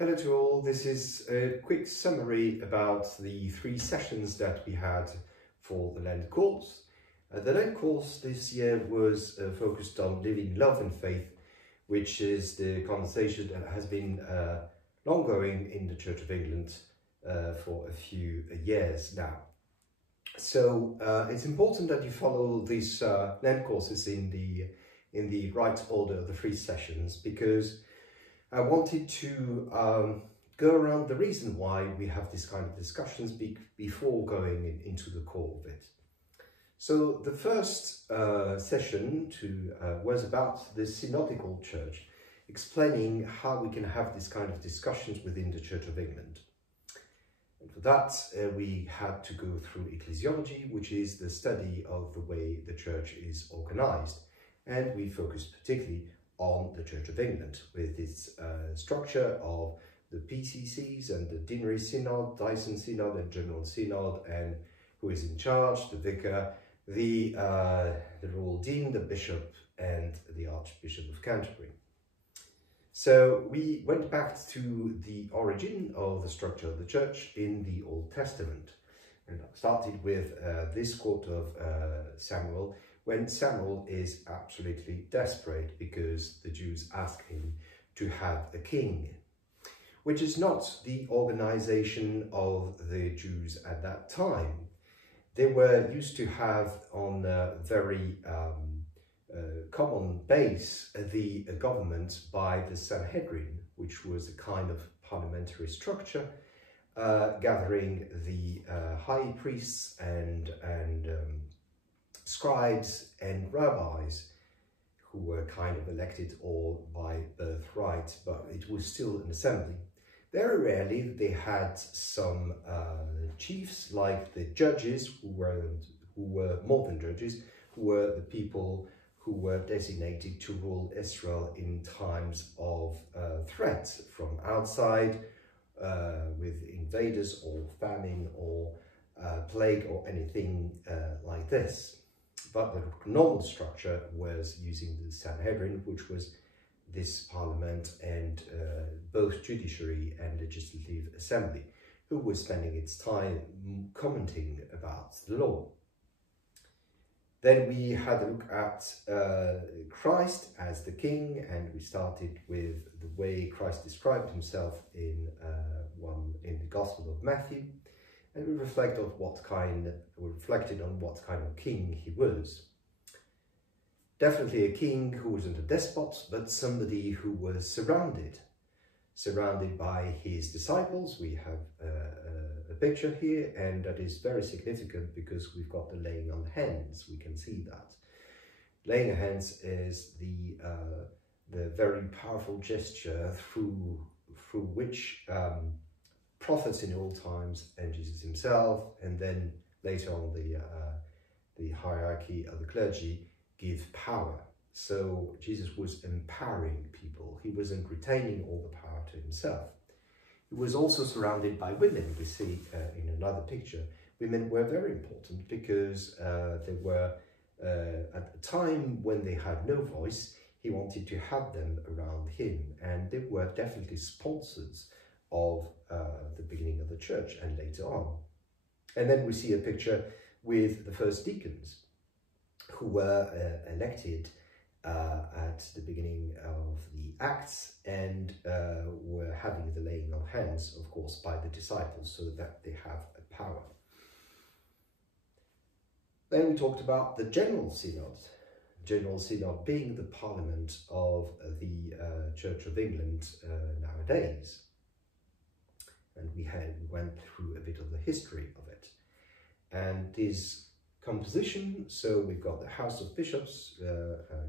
Hello to all, this is a quick summary about the 3 sessions that we had for the Lent course. The Lent course this year was focused on living love and faith, which is the conversation that has been long going in the Church of England for a few years now. So it's important that you follow these Lent courses in the right order of the 3 sessions, because I wanted to go around the reason why we have this kind of discussions before going into the core of it. So the first session was about the synodical church, explaining how we can have this kind of discussions within the Church of England. And for that, we had to go through ecclesiology, which is the study of the way the church is organized. And we focused particularly on the Church of England, with its structure of the PCCs and the Deanery Synod, Dyson Synod and General Synod, and who is in charge, the Vicar, the Royal Dean, the Bishop, and the Archbishop of Canterbury. So we went back to the origin of the structure of the Church in the Old Testament, and I started with this quote of Samuel, when Samuel is absolutely desperate because the Jews ask him to have a king, which is not the organization of the Jews at that time. They were used to have on a very common base the government by the Sanhedrin, which was a kind of parliamentary structure, gathering the high priests and scribes and rabbis, who were kind of elected all by birthright, but it was still an assembly. Very rarely they had some chiefs, like the judges, who were more than judges, who were the people who were designated to rule Israel in times of threat from outside, with invaders or famine or plague or anything like this. But the normal structure was using the Sanhedrin, which was this parliament and both judiciary and legislative assembly, who was spending its time commenting about the law. Then we had a look at Christ as the king, and we started with the way Christ described himself in the Gospel of Matthew. And we reflected on what kind of king he was. Definitely a king who wasn't a despot, but somebody who was surrounded by his disciples. We have a picture here, and that is very significant because we've got the laying on hands. We can see that. Laying on hands is the very powerful gesture through which prophets in old times and Jesus himself, and then later on the hierarchy of the clergy, give power. So Jesus was empowering people. He wasn't retaining all the power to himself. He was also surrounded by women. We see in another picture, women were very important because they were at a time when they had no voice. He wanted to have them around him, and they were definitely sponsors of the beginning of the church and later on. And then we see a picture with the first deacons, who were elected at the beginning of the Acts, and were having the laying on hands, of course, by the disciples, so that they have a power. Then we talked about the General Synod. General Synod being the parliament of the Church of England nowadays. And we went through a bit of the history of it. And this composition, so we've got the House of Bishops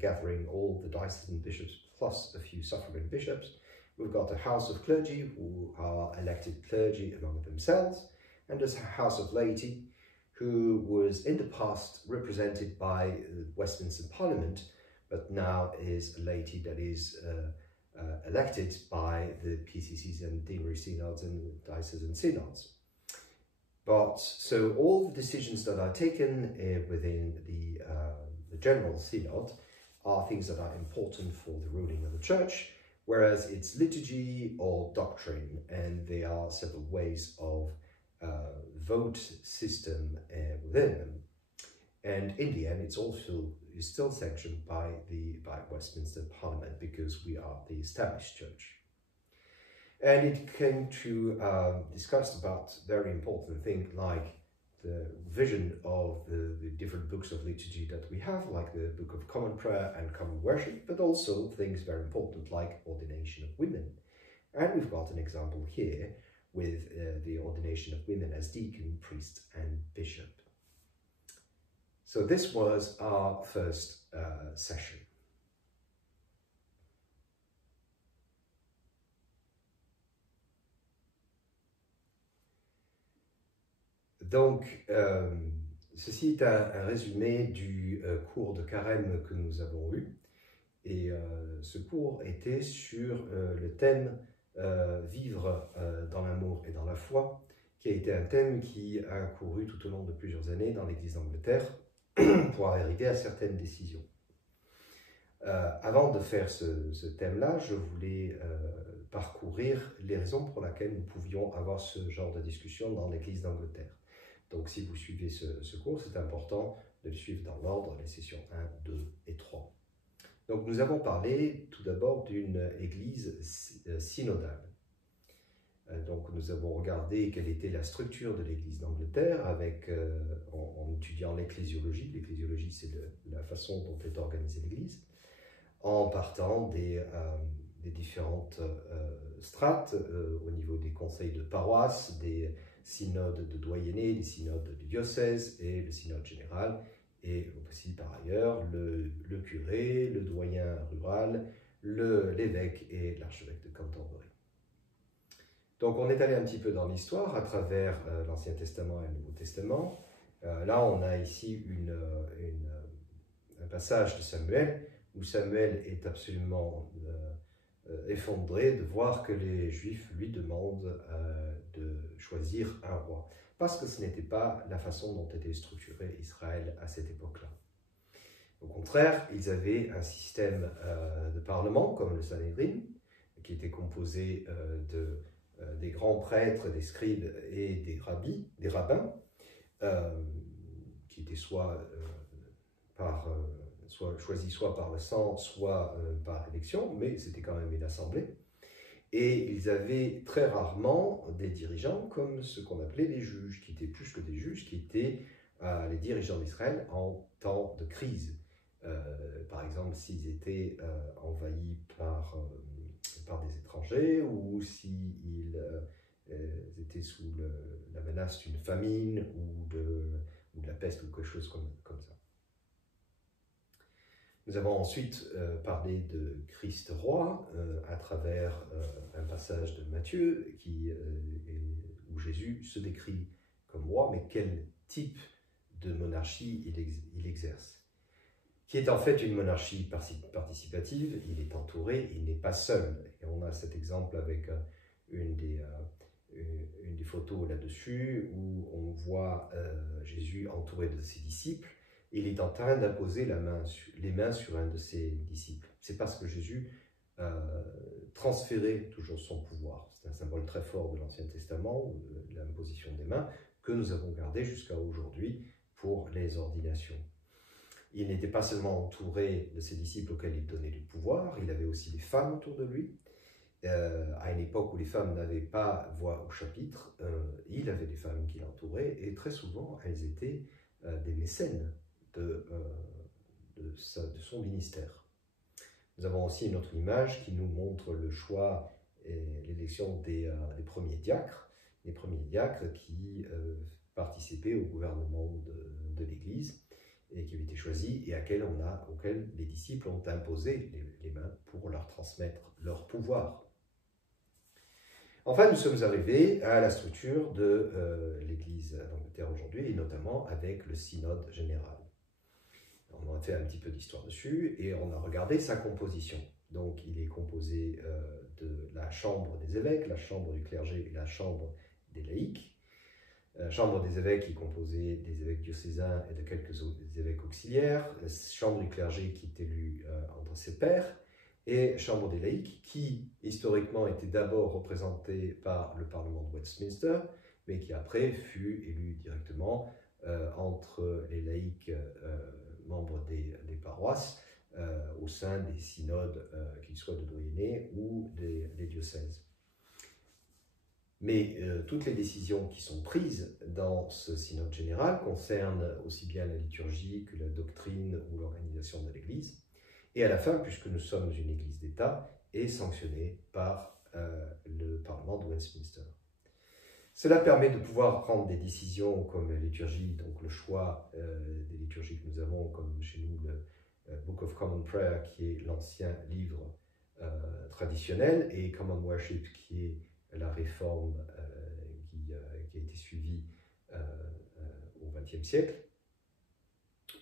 gathering all the diocesan bishops plus a few suffragan bishops. We've got the House of Clergy, who are elected clergy among themselves, and there's a House of Laity, who was in the past represented by the Westminster Parliament, but now is a laity that is elected by the PCCs and Deanery Synods and Diocesan Synods. But so all the decisions that are taken within the General Synod are things that are important for the ruling of the Church, whereas it's liturgy or doctrine, and there are several ways of vote system within them. And in the end, it's still sanctioned by Westminster Parliament, because we are the established church. And it came to discuss about very important things like the vision of the different books of liturgy that we have, like the Book of Common Prayer and Common Worship, but also things very important like ordination of women. And we've got an example here with the ordination of women as deacon, priest, and bishop. So this was our first session. Donc, ceci est un résumé du cours de carême que nous avons eu. Et ce cours était sur le thème vivre dans l'amour et dans la foi, qui a été un thème qui a couru tout au long de plusieurs années dans l'Église d'Angleterre pour arriver à certaines décisions. Avant de faire ce thème-là, je voulais parcourir les raisons pour lesquelles nous pouvions avoir ce genre de discussion dans l'Église d'Angleterre. Donc si vous suivez ce cours, c'est important de le suivre dans l'ordre, les sessions 1, 2 et 3. Donc nous avons parlé tout d'abord d'une église synodale. Donc nous avons regardé quelle était la structure de l'église d'Angleterre en étudiant l'ecclésiologie. L'ecclésiologie, c'est la façon dont est organisée l'église, en partant des différentes strates au niveau des conseils de paroisse, des synodes de doyenné, des synodes de diocèse et le synode général, et aussi par ailleurs le curé, le doyen rural, l'évêque et l'archevêque de Canterbury. Donc on est allé un petit peu dans l'histoire à travers l'Ancien Testament et le Nouveau Testament. Là on a ici un passage de Samuel où Samuel est absolument effondré de voir que les Juifs lui demandent de choisir un roi, parce que ce n'était pas la façon dont était structuré Israël à cette époque-là. Au contraire, ils avaient un système de parlement, comme le Sanhédrin, qui était composé des grands prêtres, des scribes et des rabbins, qui étaient soit choisis soit par le sang, soit par élection, mais c'était quand même une assemblée. Et ils avaient très rarement des dirigeants comme ce qu'on appelait les juges, qui étaient plus que des juges, qui étaient les dirigeants d'Israël en temps de crise. Par exemple, s'ils étaient envahis par des étrangers, ou s'ils étaient sous la menace d'une famine ou de la peste ou quelque chose comme ça. Nous avons ensuite parlé de Christ roi à travers un passage de Matthieu où Jésus se décrit comme roi, mais quel type de monarchie il exerce, qui est en fait une monarchie participative. Il est entouré, il n'est pas seul. Et on a cet exemple avec une des photos là-dessus où on voit Jésus entouré de ses disciples. Il est en train d'imposer les mains sur un de ses disciples. C'est parce que Jésus transférait toujours son pouvoir. C'est un symbole très fort de l'Ancien Testament, l'imposition des mains, que nous avons gardé jusqu'à aujourd'hui pour les ordinations. Il n'était pas seulement entouré de ses disciples auxquels il donnait du pouvoir, il avait aussi des femmes autour de lui. À une époque où les femmes n'avaient pas voix au chapitre, il avait des femmes qui l'entouraient, et très souvent elles étaient des mécènes de son ministère. Nous avons aussi une autre image qui nous montre le choix et l'élection des premiers diacres, les premiers diacres qui participaient au gouvernement de l'Église et qui avaient été choisis et auxquels les disciples ont imposé les mains pour leur transmettre leur pouvoir. Enfin, nous sommes arrivés à la structure de l'Église d'Angleterre aujourd'hui, et notamment avec le synode général. On a fait un petit peu d'histoire dessus, et on a regardé sa composition. Donc, il est composé de la chambre des évêques, la chambre du clergé et la chambre des laïcs. La chambre des évêques est composée des évêques diocésains et de quelques autres évêques auxiliaires. La chambre du clergé qui est élue entre ses pairs. et Chambre des laïcs, qui historiquement était d'abord représentée par le Parlement de Westminster, mais qui après fut élu directement entre les laïcs membres des paroisses au sein des synodes, qu'ils soient de doyenné ou des diocèses. Mais toutes les décisions qui sont prises dans ce synode général concernent aussi bien la liturgie que la doctrine ou l'organisation de l'Église. Et à la fin, puisque nous sommes une Église d'État, est sanctionnée par le Parlement de Westminster. Cela permet de pouvoir prendre des décisions comme la liturgie, donc le choix des liturgies que nous avons, comme chez nous le Book of Common Prayer, qui est l'ancien livre traditionnel, et Common Worship, qui est la réforme qui a été suivie au XXe siècle,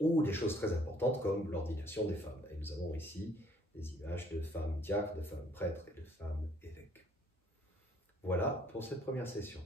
ou des choses très importantes comme l'ordination des femmes. Et nous avons ici des images de femmes diacres, de femmes prêtres et de femmes évêques. Voilà pour cette première session.